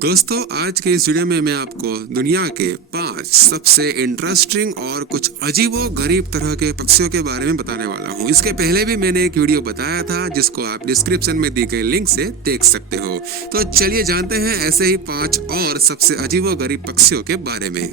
दोस्तों, आज के इस वीडियो में मैं आपको दुनिया के 5 सबसे इंटरेस्टिंग और कुछ अजीबो गरीब तरह के पक्षियों के बारे में बताने वाला हूँ। इसके पहले भी मैंने एक वीडियो बताया था जिसको आप डिस्क्रिप्शन में दी गई लिंक से देख सकते हो। तो चलिए जानते हैं ऐसे ही 5 और सबसे अजीबो गरीब पक्षियों के बारे में।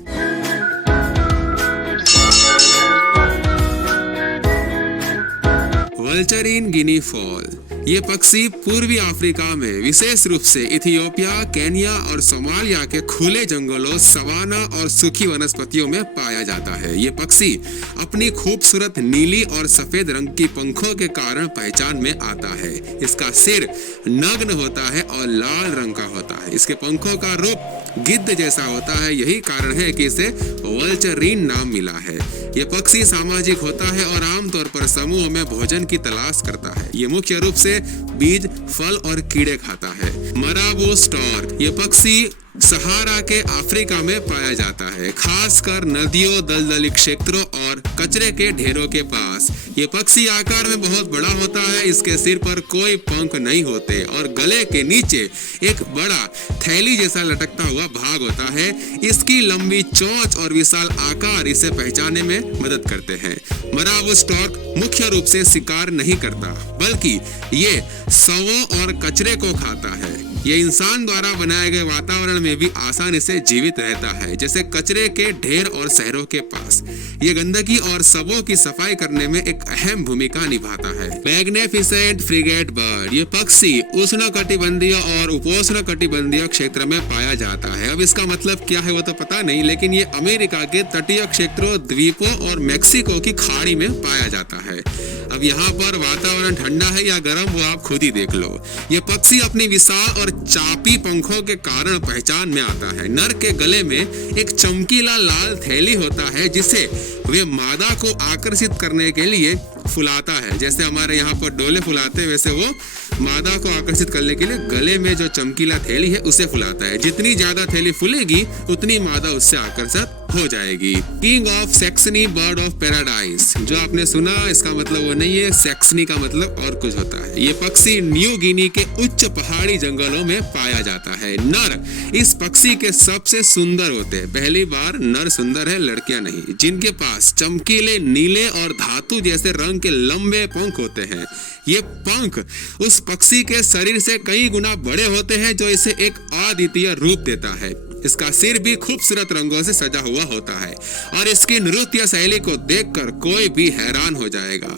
वल्चरीन गिनी फॉल। ये पक्षी पूर्वी अफ्रीका में विशेष रूप से इथियोपिया, केन्या और सोमालिया के खुले जंगलों, सवाना और सूखी वनस्पतियों में पाया जाता है। ये पक्षी अपनी खूबसूरत नीली और सफेद रंग की पंखों के कारण पहचान में आता है। इसका सिर नग्न होता है और लाल रंग का होता है। इसके पंखों का रूप गिद्ध जैसा होता है। यही कारण है कि इसे वल्चरीन नाम मिला है। ये पक्षी सामाजिक होता है और आमतौर पर समूह में भोजन की तलाश करता है। ये मुख्य रूप से बीज, फल और कीड़े खाता है। मराबो स्टॉर्क। ये पक्षी सहारा के अफ्रीका में पाया जाता है, खासकर नदियों, दलदली क्षेत्रों और कचरे के ढेरों के पास। ये पक्षी आकार में बहुत बड़ा होता है। इसके सिर पर कोई पंख नहीं होते और गले के नीचे एक बड़ा थैली जैसा लटकता हुआ भाग होता है। इसकी लंबी चोंच और विशाल आकार इसे पहचानने में मदद करते हैं। मराबो स्टॉर्क मुख्य रूप से शिकार नहीं करता, बल्कि ये शवों और कचरे को खाता है। ये इंसान द्वारा बनाए गए वातावरण में भी आसानी से जीवित रहता है, जैसे कचरे के ढेर और शहरों के पास। ये गंदगी और शवों की सफाई करने में एक अहम भूमिका निभाता है। Magnificent frigate bird. ये पक्षी उष्णकटिबंधीय और उपोष्णकटिबंधीय क्षेत्र में पाया जाता है। अब इसका मतलब क्या है वो तो पता नहीं, लेकिन ये अमेरिका के तटीय क्षेत्रों, द्वीपों और मेक्सिको की खाड़ी में पाया जाता है। अब यहाँ पर वातावरण ठंडा है या गर्म वो आप खुद ही देख लो। ये पक्षी अपनी विशाल और चापी पंखों के कारण पहचान में आता है। नर के गले में एक चमकीला लाल थैली होता है जिसे वे मादा को आकर्षित करने के लिए फुलाता है। जैसे हमारे यहाँ पर डोले फुलाते हैं, वैसे वो मादा को आकर्षित करने के लिए गले में जो चमकीला थैली है उसे फुलाता है। जितनी ज्यादा थैली फुलेगी उतनी मादा उससे आकर्षित हो जाएगी। King of Saxony bird of paradise. जो आपने सुना, इसका मतलब वो नहीं है। सेक्सनी का मतलब और कुछ होता है। ये पक्षी न्यू गिनी के उच्च पहाड़ी जंगलों में पाया जाता है। नर इस पक्षी के सबसे सुंदर होते हैं। पहली बार नर सुंदर है, लड़कियां नहीं, जिनके पास चमकीले नीले और धातु जैसे रंग के लंबे पंख होते हैं। ये पंख उस पक्षी के शरीर से कई गुना बड़े होते हैं, जो इसे एक अद्वितीय रूप देता है। इसका सिर भी खूबसूरत रंगों से सजा हुआ होता है और इसकी नृत्य शैली को देखकर कोई भी हैरान हो जाएगा।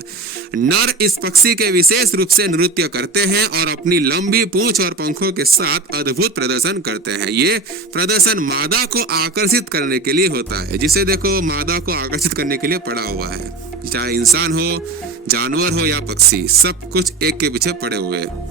नर इस पक्षी के विशेष रूप से नृत्य करते हैं और अपनी लंबी पूंछ और पंखों के साथ अद्भुत प्रदर्शन करते हैं। ये प्रदर्शन मादा को आकर्षित करने के लिए होता है। जिसे देखो, मादा को आकर्षित करने के लिए पड़ा हुआ है। चाहे इंसान हो, जानवर हो या पक्षी, सब कुछ एक के पीछे पड़े हुए हैं।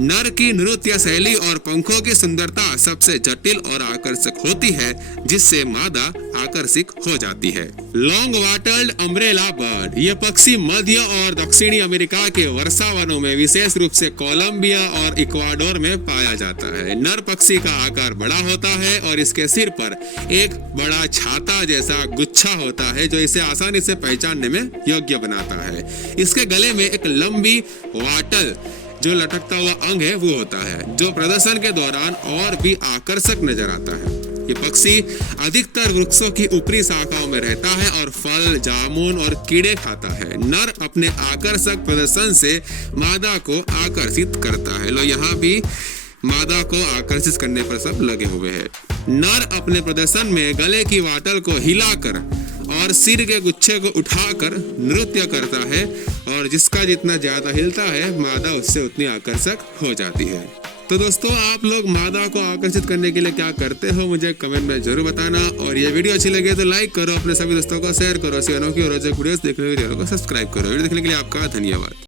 नर की नृत्य शैली और पंखों की सुंदरता सबसे जटिल और आकर्षक होती है, जिससे मादा आकर्षित हो जाती है। Long wattled umbrella bird. यह पक्षी मध्य और दक्षिणी अमेरिका के वर्षावनों में, विशेष रूप से कोलंबिया और इक्वाडोर में पाया जाता है। नर पक्षी का आकार बड़ा होता है और इसके सिर पर एक बड़ा छाता जैसा गुच्छा होता है, जो इसे आसानी से पहचानने में योग्य बनाता है। इसके गले में एक लंबी वाटल जो लटकता हुआ अंग है वो होता है, जो प्रदर्शन के दौरान और भी आकर्षक नजर आता है। ये पक्षी अधिकतर वृक्षों की ऊपरी शाखाओं में रहता है और फल, जामुन और कीड़े खाता है। नर अपने आकर्षक प्रदर्शन से मादा को आकर्षित करता है। लो, यहाँ भी मादा को आकर्षित करने पर सब लगे हुए हैं। नर अपने प्रदर्शन में गले की वाटल को हिलाकर और सिर के गुच्छे को उठाकर नृत्य करता है और जिसका जितना ज्यादा हिलता है, मादा उससे उतनी आकर्षक हो जाती है। तो दोस्तों, आप लोग मादा को आकर्षित करने के लिए क्या करते हो, मुझे कमेंट में जरूर बताना। और ये वीडियो अच्छी लगे तो लाइक करो, अपने सभी दोस्तों को शेयर करो। ऐसी अनोखी और रोचक वीडियोस देखने के लिए चैनल को सब्सक्राइब करो। वीडियो देखने के लिए आपका धन्यवाद।